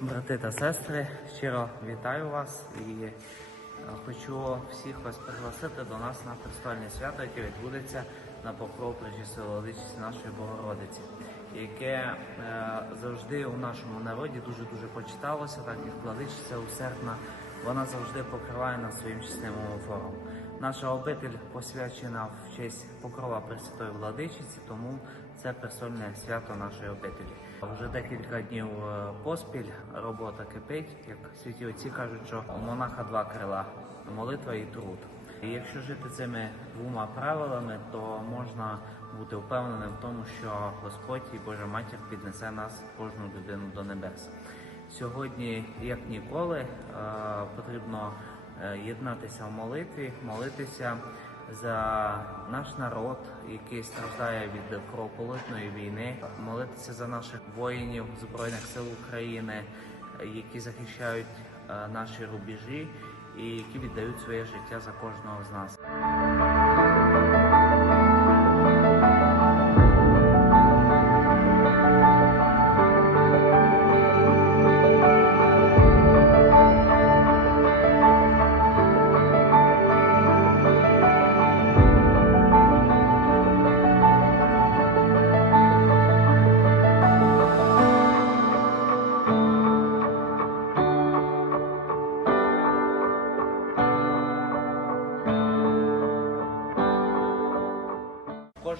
Брати та сестри, щиро вітаю вас і е, хочу всіх вас пригласити до нас на престольне свято, яке відбудеться на покров Пречистої Владичиці нашої Богородиці, яке е, завжди у нашому народі дуже дуже почиталося, так як владичиця усердна, вона завжди покриває нас своїм чесним омофором. Наша обитель посвячена в честь покрова Пресвятої Владичиці, тому це престольне свято нашої обителі. Вже декілька днів е, поспіль робота кипить. Як святі отці кажуть, що у монаха два крила молитва і труд. І якщо жити цими двома правилами, то можна бути впевненим в тому, що Господь і Божа Матір піднесе нас кожну людину до небес. Сьогодні, як ніколи, е, потрібно єднатися в молитві, молитися за наш народ, який страждає від кровополитної війни, молитися за наших воїнів Збройних сил України, е, які захищають е, наші рубежі і які віддають своє життя за кожного з нас.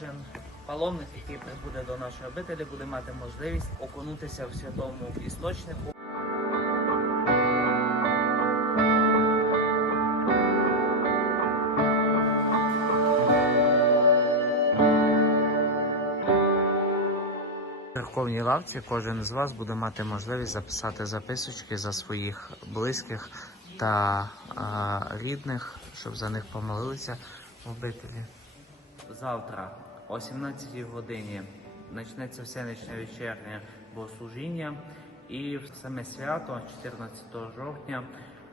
Кожен паломник, який прибуде до нашої обителі, буде мати можливість окунутися в святому істочнику. В церковній лавці кожен з вас буде мати можливість записати записочки за своїх близьких та а, рідних, щоб за них помолилися в обителі. Завтра о 17 годині почнеться всеничне вечірнє богослужіння, і в саме свято, 14 жовтня,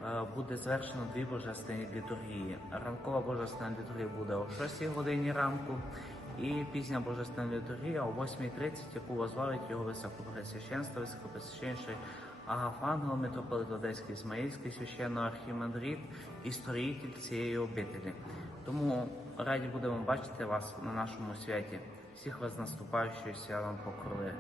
е, буде звершено дві божественні літургії. Ранкова божественна літургія буде о 6 годині ранку, і пізня божественна літургія о 8.30, яку возглавить його високопресвященство, високопресвященший Агафангел, митрополит Одеський Ісмаїльський, священно-архімандрит і строїтель цієї обителі. Тому раді будемо бачити вас на нашому святі. Всіх вас наступаючою святом покрови.